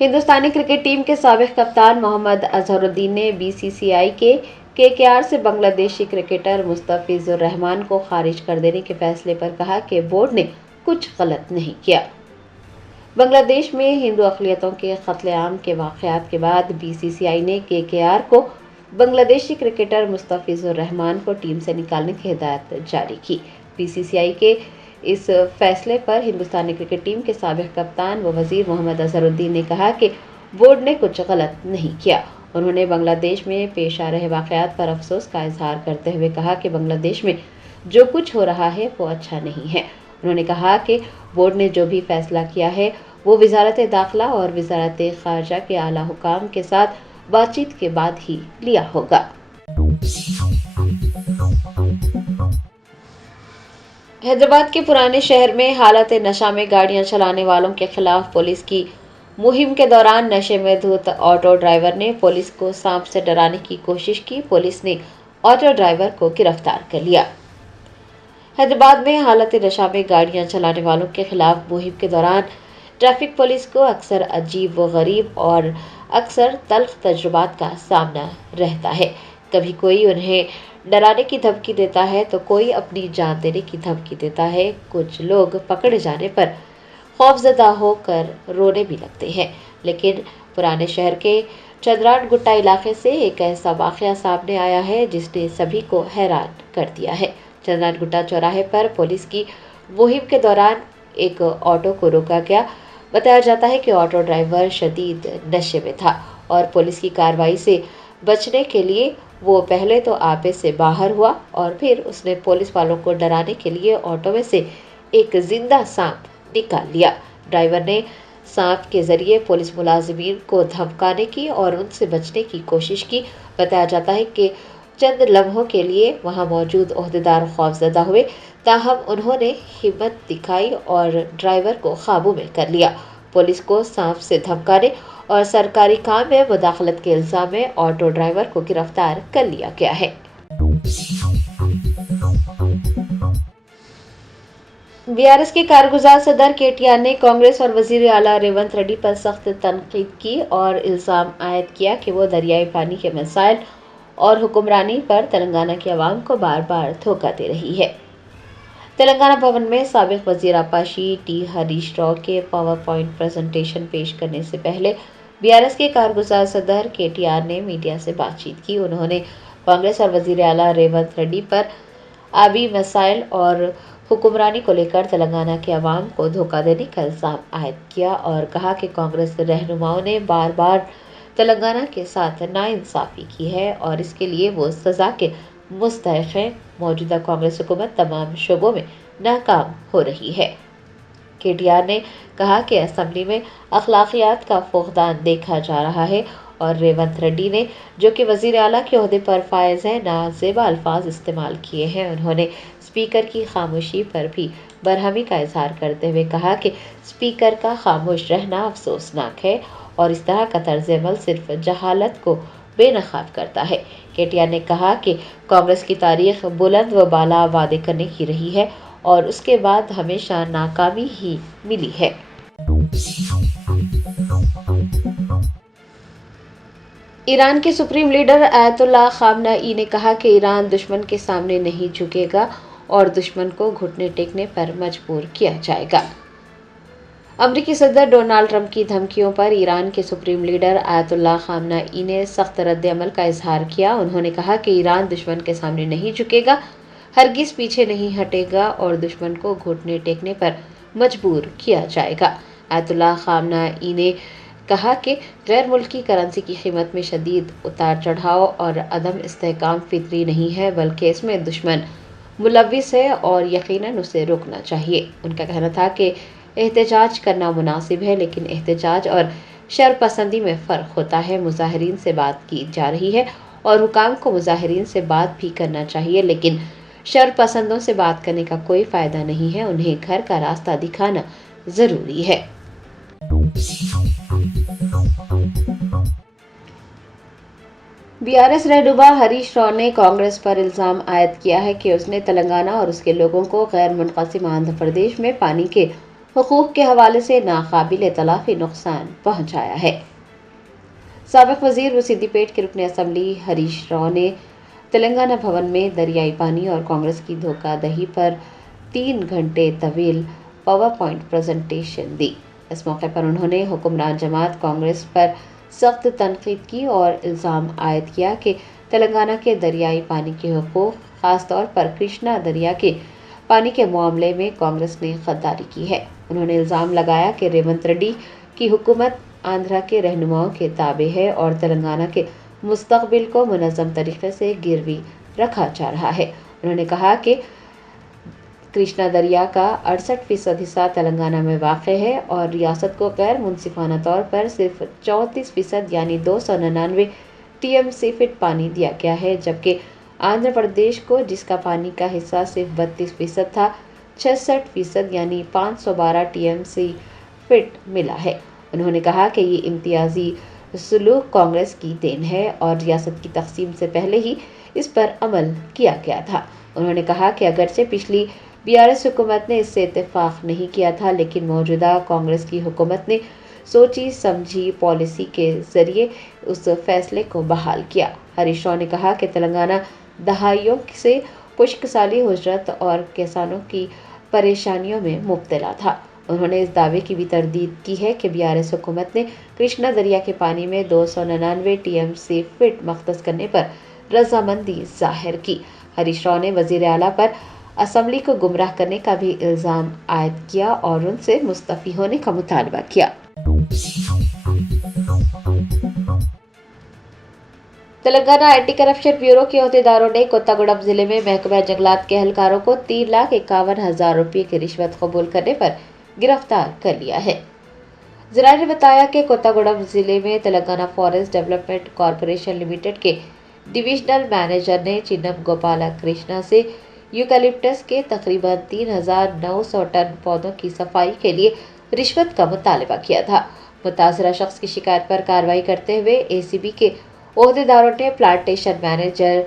ہندوستانی cricket team کے سابق کپتان محمد اظہرالدین نے BCCI کے KKR سے بنگلہ دیشی کرکٹر مستفیض الرحمان کو خارج کر دینے کے فیصلے پر کہا کہ بورڈ نے کچھ غلط نہیں کیا۔ بنگلہ دیش میں ہندو اقلیتوں کے قتل عام کے واقعات کے بعد BCCI نے KKR کو بنگلہ دیشی کرکٹر مستفیض الرحمان کو ٹیم سے نکالنے کی ہدایت جاری کی۔ BCCI کے اس فیصلے پر ہندوستانی کرکٹ ٹیم کے سابق کپتان و وزیر محمد اظہرالدین نے کہا کہ بورڈ نے کچھ غلط نہیں کیا۔ انہوں نے بنگلہ دیش میں پیش آ رہے واقعات پر افسوس کا اظہار کرتے ہوئے کہا کہ بنگلہ دیش میں جو کچھ ہو رہا ہے وہ اچھا نہیں ہے۔ انہوں نے کہا کہ بورڈ نے جو بھی فیصلہ کیا ہے وہ وزارت داخلہ اور وزارت خارجہ کے اعلیٰ حکام کے ساتھ بات چیت کے بعد ہی لیا ہوگا۔ حیدرآباد کے پرانے شہر میں حالت نشہ میں گاڑیاں چلانے والوں کے خلاف پولیس کی مہم کے دوران نشے میں دھت آٹو ڈرائیور نے پولیس کو سانپ سے ڈرانے کی کوشش کی۔ پولیس نے آٹو ڈرائیور کو گرفتار کر لیا۔ حیدرآباد میں حالت نشہ میں گاڑیاں چلانے والوں کے خلاف مہم کے دوران ٹریفک پولیس کو اکثر عجیب و غریب اور اکثر تلخ تجربات کا سامنا رہتا ہے۔ کبھی کوئی انہیں ڈرانے کی دھمکی دیتا ہے تو کوئی اپنی جان دینے کی دھمکی دیتا ہے۔ کچھ لوگ پکڑے جانے پر خوفزدہ ہو کر رونے بھی لگتے ہیں۔ لیکن پرانے شہر کے چندراٹ گٹا علاقے سے ایک ایسا واقعہ سامنے آیا ہے جس نے سبھی کو حیران کر دیا ہے۔ چندراٹ گٹا چوراہے پر پولیس کی مہم کے دوران ایک آٹو کو روکا گیا۔ بتایا جاتا ہے کہ آٹو ڈرائیور شدید نشے میں تھا اور پولیس کی کارروائی سے بچنے کے لیے وہ پہلے تو آپے سے باہر ہوا اور پھر اس نے پولیس والوں کو ڈرانے کے لیے آٹو میں سے ایک زندہ سانپ نکال لیا۔ ڈرائیور نے سانپ کے ذریعے پولیس ملازمین کو دھمکانے کی اور ان سے بچنے کی کوشش کی۔ بتایا جاتا ہے کہ چند لمحوں کے لیے وہاں موجود عہدیدار خوفزدہ ہوئے، تاہم انہوں نے ہمت دکھائی اور ڈرائیور کو قابو میں کر لیا۔ پولیس کو سانپ سے دھمکانے اور سرکاری کام میں مداخلت کے الزام میں آٹو ڈرائیور کو گرفتار کر لیا گیا ہے۔ BRS کے کارگزار صدر KTR نے کانگریس اور وزیر اعلیٰ ریونت ریڈی پر سخت تنقید کی اور الزام عائد کیا کہ وہ دریائے پانی کے مسائل اور حکمرانی پر تلنگانہ کی عوام کو بار بار دھوکہ دے رہی ہے۔ تلنگانہ بھون میں سابق وزیر آبپاشی T ہریش راؤ کے پاور پوائنٹ پریزنٹیشن پیش کرنے سے پہلے BRS کے کارگزار صدر KTR نے میڈیا سے بات چیت کی۔ انہوں نے کانگریس اور وزیر اعلیٰ ریونت ریڈی پر آبی مسائل اور حکمرانی کو لے کر تلنگانہ کے عوام کو دھوکہ دینے کا الزام عائد کیا اور کہا کہ کانگریس رہنماؤں نے بار بار تلنگانہ کے ساتھ ناانصافی کی ہے اور اس کے لیے وہ سزا کے مستحق ہیں۔ موجودہ کانگریس حکومت تمام شعبوں میں ناکام ہو رہی ہے۔ KTR نے کہا کہ اسمبلی میں اخلاقیات کا فقدان دیکھا جا رہا ہے اور ریونت ریڈی نے جو کہ وزیر اعلیٰ کے عہدے پر فائز ہیں نازیبا الفاظ استعمال کیے ہیں۔ انہوں نے اسپیکر کی خاموشی پر بھی برہمی کا اظہار کرتے ہوئے کہا کہ اسپیکر کا خاموش رہنا افسوسناک ہے اور اس طرح کا طرز عمل صرف جہالت کو بے نقاب کرتا ہے۔ KTR نے کہا کہ کانگریس کی تاریخ بلند و بالا وعدے کرنے کی رہی ہے اور اس کے بعد ہمیشہ ناکامی ہی ملی ہے۔ ایران کے سپریم لیڈر آیت اللہ خامنہ ای نے کہا کہ ایران دشمن کے سامنے نہیں جھکے گا اور دشمن کو گھٹنے ٹیکنے پر مجبور کیا جائے گا۔ امریکی صدر ڈونالڈ ٹرمپ کی دھمکیوں پر ایران کے سپریم لیڈر آیت اللہ خامنہ ای نے سخت رد عمل کا اظہار کیا۔ انہوں نے کہا کہ ایران دشمن کے سامنے نہیں جھکے گا، ہرگز پیچھے نہیں ہٹے گا اور دشمن کو گھٹنے ٹیکنے پر مجبور کیا جائے گا۔ آیت اللہ خامنہ ای نے کہا کہ غیر ملکی کرنسی کی قیمت میں شدید اتار چڑھاؤ اور عدم استحکام فطری نہیں ہے بلکہ اس میں دشمن ملوث ہے اور یقیناً اسے روکنا چاہیے۔ ان کا کہنا تھا کہ احتجاج کرنا مناسب ہے لیکن احتجاج اور شر پسندی میں فرق ہوتا ہے۔ مظاہرین سے بات کی جا رہی ہے اور حکام کو مظاہرین سے بات بھی کرنا چاہیے لیکن شر پسندوں سے بات کرنے کا کوئی فائدہ نہیں ہے، انہیں گھر کا راستہ دکھانا ضروری ہے۔ BRS رہنما ہریش راؤ نے کانگریس پر الزام عائد کیا ہے کہ اس نے تلنگانہ اور اس کے لوگوں کو غیر منقسم آندھرا پردیش میں پانی کے حقوق کے حوالے سے ناقابل تلافی نقصان پہنچایا ہے۔ سابق وزیر و سدی پیٹ کے رکن اسمبلی ہریش راؤ نے تلنگانہ بھون میں دریائی پانی اور کانگریس کی دھوکہ دہی پر 3 گھنٹے طویل پاور پوائنٹ پریزنٹیشن دی۔ اس موقع پر انہوں نے حکمران جماعت کانگریس پر سخت تنقید کی اور الزام عائد کیا کہ تلنگانہ کے دریائی پانی کے حقوق، خاص طور پر کرشنا دریا کے پانی کے معاملے میں کانگریس نے غداری کی ہے۔ انہوں نے الزام لگایا کہ ریونت ریڈی کی حکومت آندھرا کے رہنماؤں کے تابع ہے اور تلنگانہ کے مستقبل کو منظم طریقے سے گروی رکھا جا رہا ہے۔ انہوں نے کہا کہ کرشنا دریا کا 68% حصہ تلنگانہ میں واقع ہے اور ریاست کو غیر منصفانہ طور پر صرف 34% یعنی 299 ٹی ایم سی فٹ پانی دیا گیا ہے، جبکہ آندھرا پردیش کو، جس کا پانی کا حصہ صرف 32% تھا، 66% یعنی 512 ٹی ایم سی فٹ ملا ہے۔ انہوں نے کہا کہ یہ امتیازی سلوک کانگریس کی دین ہے اور ریاست کی تقسیم سے پہلے ہی اس پر عمل کیا گیا تھا۔ انہوں نے کہا کہ اگرچہ پچھلی BRS حکومت نے اس سے اتفاق نہیں کیا تھا، لیکن موجودہ کانگریس کی حکومت نے سوچی سمجھی پالیسی کے ذریعے اس فیصلے کو بحال کیا۔ ہریش راؤ نے کہا کہ تلنگانہ دہائیوں سے خشک سالی، ہجرت اور کسانوں کی پریشانیوں میں مبتلا تھا۔ انہوں نے اس دعوے کی بھی تردید کی ہے کہ BRS حکومت نے کرشنا دریا کے پانی میں 299 ٹی ایم سی فٹ مختص کرنے پر رضامندی ظاہر کی۔ ہریش راؤ نے وزیر اعلیٰ پر اسمبلی کو گمراہ کرنے کا بھی الزام عائد کیا اور ان سے مستعفی ہونے کا مطالبہ کیا۔ تلنگانہ اینٹی کرپشن بیورو کے عہدیداروں نے کوتاگوڑم ضلع میں محکمہ جنگلات کے اہلکاروں کو 3,51,000 روپے کی رشوت قبول کرنے پر گرفتار کر لیا ہے۔ ذرائع نے بتایا کہ کوتاگوڑم ضلع میں Telangana forest development corporation limited کے ڈویژنل مینیجر نے چنم گوپالا کرشنا سے یوکلپٹس کے تقریباً 3,900 ٹن پودوں کی صفائی کے لیے رشوت کا مطالبہ کیا تھا۔ متاثرہ شخص کی شکایت پر کارروائی کرتے ہوئے ACB کے عہدیداروں نے پلانٹیشن مینیجر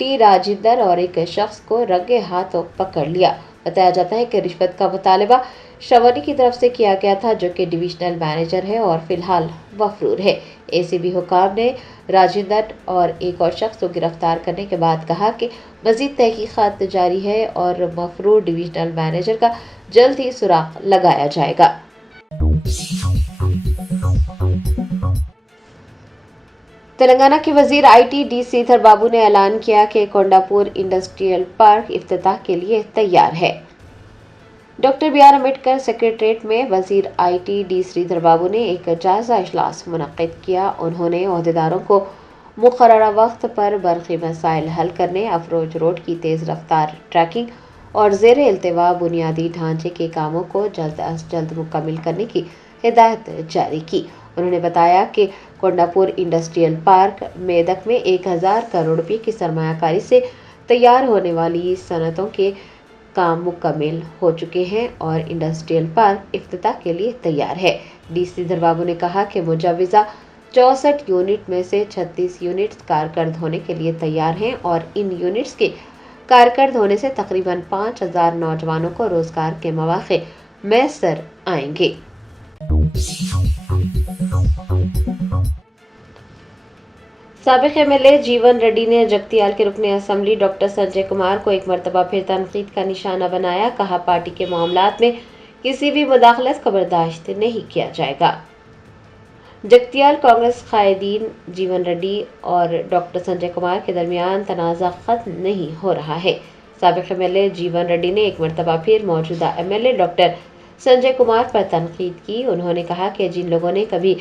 ٹی راجندر اور ایک شخص کو رنگے ہاتھوں پکڑ لیا۔ بتایا جاتا ہے کہ رشوت کا مطالبہ شوانی کی طرف سے کیا گیا تھا، جو کہ ڈویژنل مینیجر ہے اور فی الحال مفرور ہے۔ ACB حکام نے راجندر اور ایک اور شخص کو گرفتار کرنے کے بعد کہا کہ مزید تحقیقات جاری ہے اور مفرور ڈویژنل مینیجر کا جلد ہی سراغ لگایا جائے گا۔ تلنگانہ کے وزیر IT ڈی سریدھر بابو نے اعلان کیا کہ کونڈاپور انڈسٹریل پارک افتتاح کے لیے تیار ہے۔ ڈاکٹر BR امبیڈکر سیکریٹریٹ میں وزیر IT ڈی سریدھر بابو نے ایک جائزہ اجلاس منعقد کیا۔ انہوں نے عہدیداروں کو مقررہ وقت پر برقی مسائل حل کرنے، افروج روڈ کی تیز رفتار ٹریکنگ اور زیر التواء بنیادی ڈھانچے کے کاموں کو جلد از جلد مکمل کرنے کی ہدایت جاری کی۔ انہوں نے بتایا کہ کونڈاپور انڈسٹریل پارک میدک میں 1,000 کروڑ روپے کی سرمایہ کاری سے تیار ہونے والی صنعتوں کے کام مکمل ہو چکے ہیں اور انڈسٹریل پارک افتتاح کے لیے تیار ہے۔ ڈی سریدھر بابو نے کہا کہ مجوزہ 64 یونٹ میں سے 36 یونٹس کارکرد ہونے کے لیے تیار ہیں اور ان یونٹس کے کارکرد ہونے سے تقریباً 5,000 نوجوانوں کو روزگار کے مواقع میسر آئیں گے۔ سابق MLA جیون ریڈی نے جگتیال کے رکن اسمبلی ڈاکٹر سنجے کمار کو ایک مرتبہ پھر تنقید کا نشانہ بنایا۔ کہا پارٹی کے معاملات میں کسی بھی مداخلت کو برداشت نہیں کیا جائے گا۔ جگتیال کانگریس قائدین جیون ریڈی اور ڈاکٹر سنجے کمار کے درمیان تنازع ختم نہیں ہو رہا ہے۔ سابق MLA جیون ریڈی نے ایک مرتبہ پھر موجودہ MLA ڈاکٹر سنجے کمار پر تنقید کی۔ انہوں نے کہا کہ جن لوگوں نے کبھی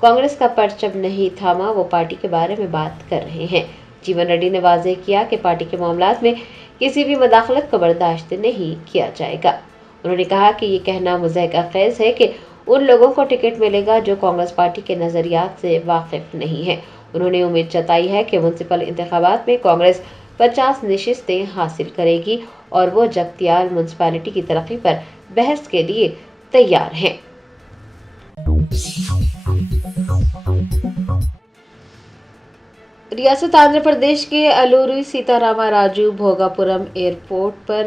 کانگریس کا پرچم نہیں تھاما وہ پارٹی کے بارے میں بات کر رہے ہیں۔ جیون ریڈی نے واضح کیا کہ پارٹی کے معاملات میں کسی بھی مداخلت کو برداشت نہیں کیا جائے گا۔ انہوں نے کہا کہ یہ کہنا مضحکہ خیز ہے کہ ان لوگوں کو ٹکٹ ملے گا جو کانگریس پارٹی کے نظریات سے واقف نہیں ہیں۔ انہوں نے امید جتائی ہے کہ میونسپل انتخابات میں کانگریس 50 نشستیں حاصل کرے گی اور وہ جگتیال میونسپلٹی کی ترقی پر بحث کے لیے تیار ہیں۔ ریاست آندھرا پردیش کے الوری سیتا راما راجو بھوگاپورم ایئرپورٹ پر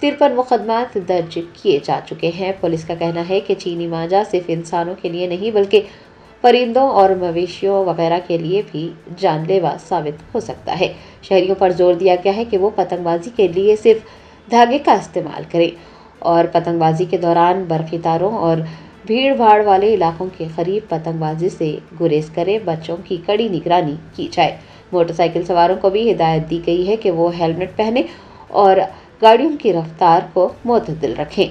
53 مقدمات درج کیے جا چکے ہیں۔ پولیس کا کہنا ہے کہ چینی مانجا صرف انسانوں کے لیے نہیں بلکہ پرندوں اور مویشیوں وغیرہ کے لیے بھی جان لیوا ثابت ہو سکتا ہے۔ شہریوں پر زور دیا گیا ہے کہ وہ پتنگ بازی کے لیے صرف دھاگے کا استعمال کریں اور پتنگ بازی کے دوران برقی تاروں اور بھیڑ بھاڑ والے علاقوں کے قریب پتنگ بازی سے گریز کریں۔ بچوں کی کڑی نگرانی کی جائے۔ موٹر سائیکل سواروں کو بھی ہدایت دی گئی ہے کہ وہ ہیلمٹ پہنیں اور گاڑیوں کی رفتار کو معتدل رکھیں۔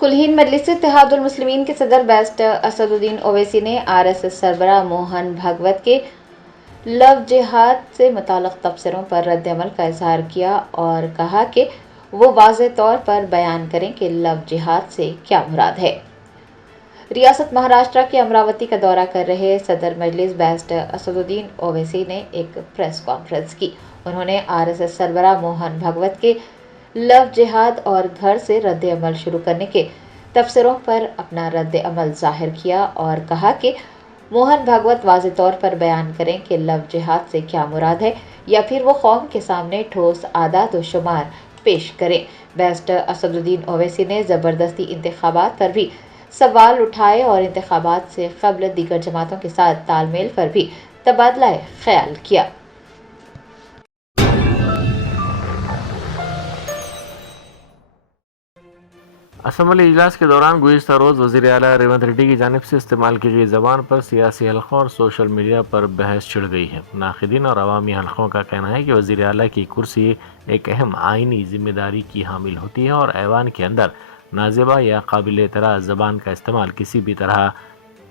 کل ہند مجلس اتحاد المسلمین کے صدر بیرسٹر اسد الدین اویسی نے RSS سربراہ موہن بھاگوت کے لو جہاد سے متعلق تبصروں پر رد عمل کا اظہار کیا اور کہا کہ وہ واضح طور پر بیان کریں کہ لو جہاد سے کیا مراد ہے۔ ریاست مہاراشٹر کے امراوتی کا دورہ کر رہے صدر مجلس بیرسٹر اسد الدین اویسی نے ایک پریس کانفرنس کی۔ انہوں نے RSS سربراہ موہن بھاگوت کے لو جہاد اور گھر سے رد عمل شروع کرنے کے تبصروں پر اپنا رد عمل ظاہر کیا اور کہا کہ موہن بھاگوت واضح طور پر بیان کریں کہ لو جہاد سے کیا مراد ہے یا پھر وہ قوم کے سامنے ٹھوس اعداد و شمار پیش کریں۔ بیرسٹر اسد الدین اویسی نے زبردستی انتخابات پر بھی سوال اٹھائے اور انتخابات سے قبل دیگر جماعتوں کے ساتھ تال میل پر بھی تبادلہ خیال کیا۔ اسمبلی اجلاس کے دوران گزشتہ روز وزیر اعلیٰ ریونت ریڈی کی جانب سے استعمال کی گئی زبان پر سیاسی حلقوں اور سوشل میڈیا پر بحث چھڑ گئی ہے۔ ناقدین اور عوامی حلقوں کا کہنا ہے کہ وزیر اعلیٰ کی کرسی ایک اہم آئینی ذمہ داری کی حامل ہوتی ہے اور ایوان کے اندر نازیبا یا قابل اعتراض زبان کا استعمال کسی بھی طرح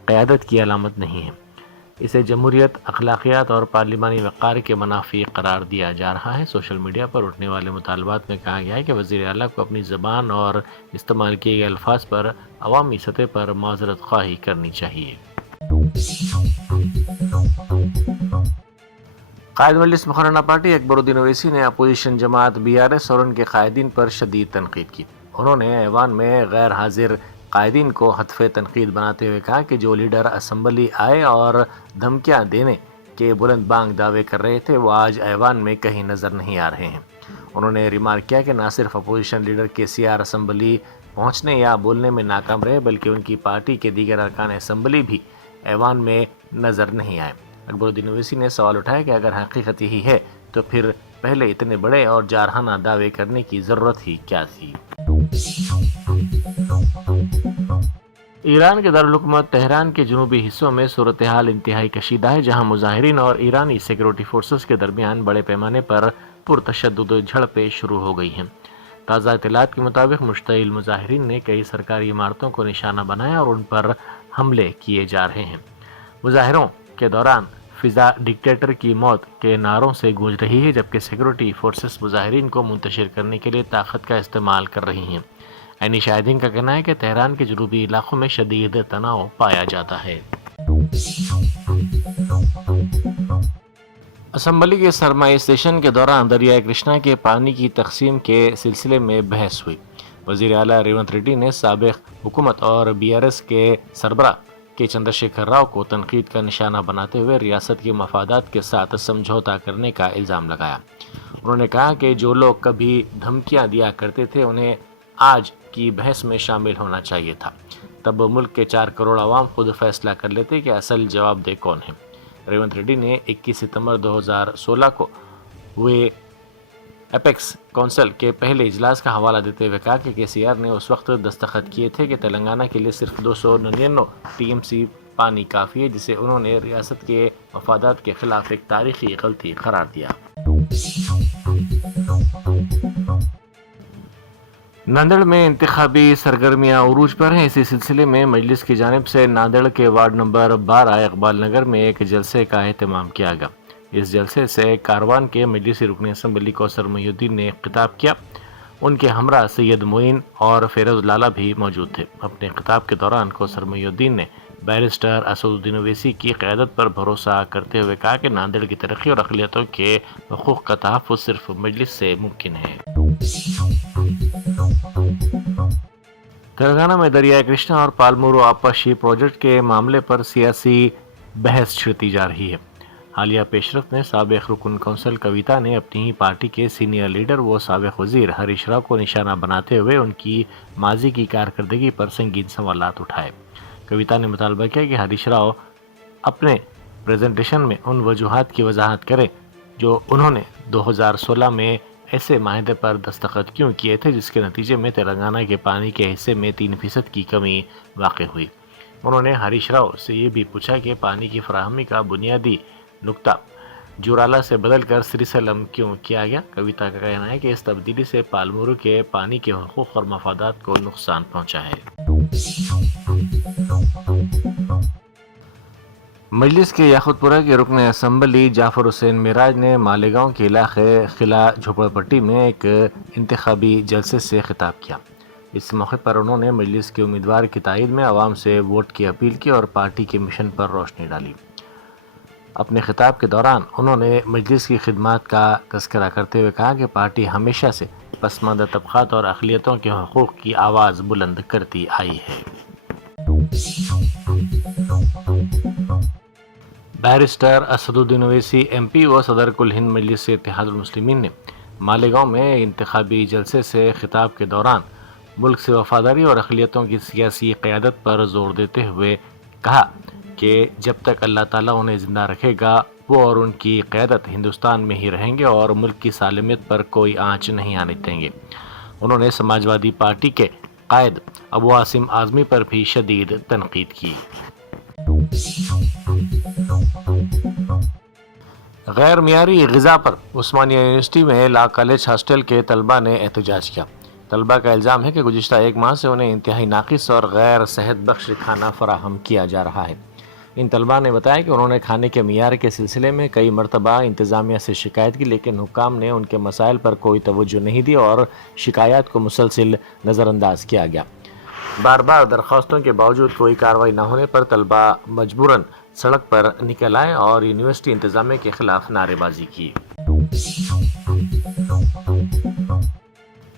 قیادت کی علامت نہیں ہے۔ اسے جمہوریت، اخلاقیات اور پارلیمانی وقار کے منافی قرار دیا جا رہا ہے۔ سوشل میڈیا پر اٹھنے والے مطالبات میں کہا گیا ہے کہ وزیر اعلیٰ کو اپنی زبان اور استعمال کیے گئے الفاظ پر عوامی سطح پر معذرت خواہی کرنی چاہیے۔ قائد مجلس مقررہ پارٹی اکبر الدین اویسی نے اپوزیشن جماعت BRS اور ان کے قائدین پر شدید تنقید کی۔ انہوں نے ایوان میں غیر حاضر قائدین کو ہدف تنقید بناتے ہوئے کہا کہ جو لیڈر اسمبلی آئے اور دھمکیاں دینے کے بلند بانگ دعوے کر رہے تھے وہ آج ایوان میں کہیں نظر نہیں آ رہے ہیں۔ انہوں نے ریمارک کیا کہ نہ صرف اپوزیشن لیڈر KCR اسمبلی پہنچنے یا بولنے میں ناکام رہے بلکہ ان کی پارٹی کے دیگر ارکان اسمبلی بھی ایوان میں نظر نہیں آئے۔ اکبر الدین اویسی نے سوال اٹھایا کہ اگر حقیقت یہی ہے تو پھر پہلے اتنے بڑے اور جارحانہ دعوے کرنے کی ضرورت ہی کیا تھی۔ ایران کے دارالحکومت تہران کے جنوبی حصوں میں صورتحال انتہائی کشیدہ ہے، جہاں مظاہرین اور ایرانی سیکورٹی فورسز کے درمیان بڑے پیمانے پر پرتشدد جھڑپیں شروع ہو گئی ہیں۔ تازہ اطلاعات کے مطابق مشتعل مظاہرین نے کئی سرکاری عمارتوں کو نشانہ بنایا اور ان پر حملے کیے جا رہے ہیں۔ مظاہروں کے دوران فضا ڈکٹیٹر کی موت کے نعروں سے گونج رہی ہے، جبکہ سیکورٹی فورسز مظاہرین کو منتشر کرنے کے لیے طاقت کا استعمال کر رہی ہیں۔ عینی شاہدین کا کہنا ہے کہ تہران کے جنوبی علاقوں میں شدید تناؤ پایا جاتا ہے۔ اسمبلی کے سرمائی سیشن کے دوران دریائے کرشنا کے پانی کی تقسیم کے سلسلے میں بحث ہوئی۔ وزیر اعلیٰ ریونت ریڈی نے سابق حکومت اور BRS کے سربراہ کے چندر شیکھر راؤ کو تنقید کا نشانہ بناتے ہوئے ریاست کے مفادات کے ساتھ سمجھوتا کرنے کا الزام لگایا۔ انہوں نے کہا کہ جو لوگ کبھی دھمکیاں دیا کرتے تھے انہیں آج کی بحث میں شامل ہونا چاہیے تھا، تب ملک کے 4 کروڑ عوام خود فیصلہ کر لیتے کہ اصل جواب دہ کون ہے۔ ریونت ریڈی نے 21 ستمبر 2016 کو ہوئے اپیکس کونسل کے پہلے اجلاس کا حوالہ دیتے ہوئے کہا کہ KCR نے اس وقت دستخط کیے تھے کہ تلنگانہ کے لیے صرف 299 TMC پانی کافی ہے، جسے انہوں نے ریاست کے مفادات کے خلاف ایک تاریخی غلطی قرار دیا۔ ناندیڑ میں انتخابی سرگرمیاں عروج پر ہیں۔ اسی سلسلے میں مجلس کی جانب سے ناندیڑ کے وارڈ نمبر 12 اقبال نگر میں ایک جلسے کا اہتمام کیا گیا۔ اس جلسے سے کاروان کے مجلسی رکن اسمبلی کوثر محی الدین نے خطاب کیا۔ ان کے ہمراہ سید معین اور فیروز لالا بھی موجود تھے۔ اپنے خطاب کے دوران کوثر محی الدین نے بیرسٹر اسد الدین اویسی کی قیادت پر بھروسہ کرتے ہوئے کہا کہ ناندیڑ کی ترقی اور اقلیتوں کے حقوق کا تحفظ صرف مجلس سے ممکن ہے۔ تلنگانہ میں دریائے کرشنا اور پالمورو آپاشی پروجیکٹ کے معاملے پر سیاسی بحث چھڑتی جا رہی ہے۔ حالیہ پیش رفت میں سابق رکن کونسل کویتا نے اپنی ہی پارٹی کے سینئر لیڈر و سابق وزیر ہریش راؤ کو نشانہ بناتے ہوئے ان کی ماضی کی کارکردگی پر سنگین سوالات اٹھائے۔ کویتا نے مطالبہ کیا کہ ہریش راؤ اپنے پریزنٹیشن میں ان وجوہات کی وضاحت کریں جو انہوں نے 2016 میں ایسے معاہدے پر دستخط کیوں کیے تھے جس کے نتیجے میں تلنگانہ کے پانی کے حصے میں 3% کی کمی واقع ہوئی۔ انہوں نے ہریش راؤ سے یہ بھی پوچھا کہ پانی کی فراہمی کا بنیادی نقطہ جورالا سے بدل کر سری سیلم کیوں کیا گیا۔ کویتا کا کہنا ہے کہ اس تبدیلی سے پالمورو کے پانی کے حقوق اور مفادات کو نقصان پہنچا ہے۔ مجلس کے یاقوت پورہ کے رکن اسمبلی جعفر حسین معراج نے مالیگاؤں کے علاقے خلا جھوپڑ پٹی میں ایک انتخابی جلسے سے خطاب کیا۔ اس موقع پر انہوں نے مجلس کے امیدوار کی تائید میں عوام سے ووٹ کی اپیل کی اور پارٹی کے مشن پر روشنی ڈالی۔ اپنے خطاب کے دوران انہوں نے مجلس کی خدمات کا تذکرہ کرتے ہوئے کہا کہ پارٹی ہمیشہ سے پسماندہ طبقات اور اقلیتوں کے حقوق کی آواز بلند کرتی آئی ہے۔ Barrister Asaduddin Owaisi M P و صدر کل ہند مجلس اتحاد المسلمین نے مالیگاؤں میں انتخابی جلسے سے خطاب کے دوران ملک سے وفاداری اور اقلیتوں کی سیاسی قیادت پر زور دیتے ہوئے کہا کہ جب تک اللہ تعالیٰ انہیں زندہ رکھے گا وہ اور ان کی قیادت ہندوستان میں ہی رہیں گے اور ملک کی سالمیت پر کوئی آنچ نہیں آنے دیں گے۔ انہوں نے سماجوادی پارٹی کے قائد ابو عاصم اعظمی پر بھی شدید تنقید کی۔ غیر معیاری غذا پر عثمانیہ یونیورسٹی میں لا کالج ہاسٹل کے طلباء نے احتجاج کیا۔ طلباء کا الزام ہے کہ گزشتہ ایک ماہ سے انہیں انتہائی ناقص اور غیر صحت بخش کھانا فراہم کیا جا رہا ہے۔ ان طلباء نے بتایا کہ انہوں نے کھانے کے معیار کے سلسلے میں کئی مرتبہ انتظامیہ سے شکایت کی لیکن حکام نے ان کے مسائل پر کوئی توجہ نہیں دی اور شکایات کو مسلسل نظر انداز کیا گیا۔ بار بار درخواستوں کے باوجود کوئی کارروائی نہ ہونے پر طلباء مجبوراً سڑک پر نکل آئے اور یونیورسٹی انتظامیہ کے خلاف نعرے بازی کی۔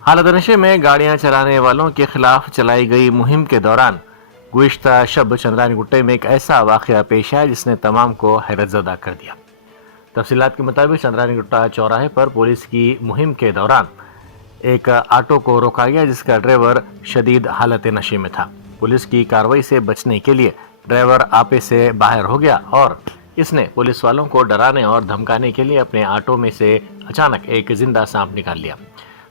حالت نشے میں گاڑیاں چلانے والوں کے خلاف چلائی گئی مہم کے دوران گزشتہ شب چندرانی گٹے میں ایک ایسا واقعہ پیش آیا جس نے تمام کو حیرت زدہ کر دیا۔ تفصیلات کے مطابق چندرانی گٹا چوراہے پر پولیس کی مہم کے دوران ایک آٹو کو روکا گیا جس کا ڈرائیور شدید حالت نشے میں تھا۔ پولیس کی کارروائی سے بچنے کے لیے ڈرائیور آپے سے باہر ہو گیا اور اس نے پولیس والوں کو ڈرانے اور دھمکانے کے لیے اپنے آٹو میں سے اچانک ایک زندہ سانپ نکال لیا۔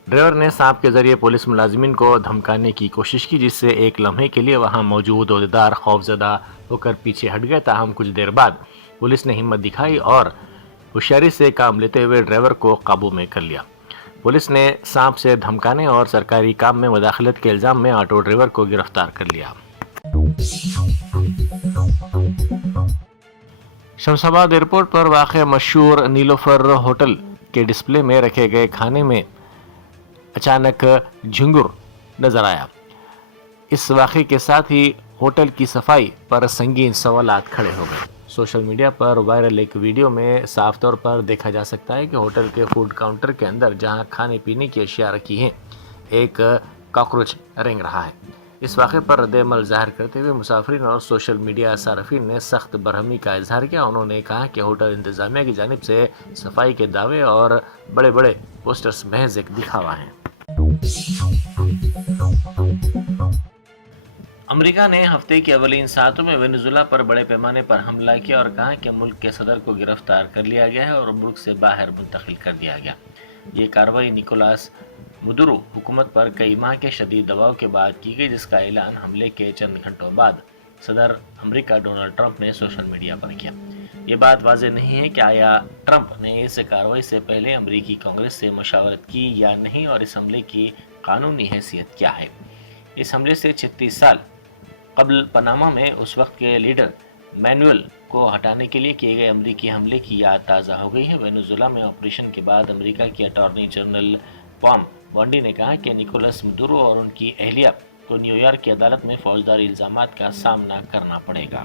ڈرائیور نے سانپ کے ذریعے پولیس ملازمین کو دھمکانے کی کوشش کی جس سے ایک لمحے کے لیے وہاں موجود عہدیدار خوفزدہ ہو کر پیچھے ہٹ گئے، تاہم کچھ دیر بعد پولیس نے ہمت دکھائی اور ہوشیاری سے کام لیتے ہوئے ڈرائیور کو قابو میں کر لیا۔ پولیس نے سانپ سے دھمکانے اور سرکاری کام میں مداخلت کے الزام میں آٹو ڈرائیور کو گرفتار کر لیا۔ شمس آباد ایئرپورٹ پر واقع مشہور نیلوفر ہوٹل کے ڈسپلے میں رکھے گئے کھانے میں اچانک جھنگر نظر آیا۔ اس واقعے کے ساتھ ہی ہوٹل کی صفائی پر سنگین سوالات کھڑے ہو گئے۔ سوشل میڈیا پر وائرل ایک ویڈیو میں صاف طور پر دیکھا جا سکتا ہے کہ ہوٹل کے فوڈ کاؤنٹر کے اندر جہاں کھانے پینے کی اشیاء رکھی ہیں ایک کاکروچ رینگ رہا ہے۔ اس واقعے پر رد عمل ظاہر کرتے ہوئے مسافرین اور سوشل میڈیا صارفین نے سخت برہمی کا اظہار کیا۔ انہوں نے کہا کہ ہوٹل انتظامیہ کی جانب سے صفائی کے دعوے اور بڑے بڑے پوسٹرز محض ایک دکھاوا ہیں۔ امریکہ نے ہفتے کی اولین ساعتوں میں وینزویلا پر بڑے پیمانے پر حملہ کیا اور کہا کہ ملک کے صدر کو گرفتار کر لیا گیا ہے اور ملک سے باہر منتقل کر دیا گیا۔ یہ کارروائی نیکولاس مدورو حکومت پر کئی ماہ کے شدید دباؤ کے بعد کی گئی جس کا اعلان حملے کے چند گھنٹوں بعد صدر امریکہ ڈونلڈ ٹرمپ نے سوشل میڈیا پر کیا۔ یہ بات واضح نہیں ہے کہ آیا ٹرمپ نے اس کارروائی سے پہلے امریکی کانگریس سے مشاورت کی یا نہیں اور اس حملے کی قانونی حیثیت کیا ہے۔ اس حملے سے 36 سال قبل پاناما میں اس وقت کے لیڈر مینوئل کو ہٹانے کے لیے کیے گئے امریکی حملے کی یاد تازہ ہو گئی ہے۔ وینزویلا میں آپریشن کے بعد امریکہ کی اٹارنی جنرل پام بونڈی نے کہا کہ نیکولاس مدورو اور ان کی اہلیہ کو نیو یارک کی عدالت میں فوجداری الزامات کا سامنا کرنا پڑے گا۔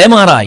MRI,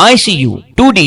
ICU, 2D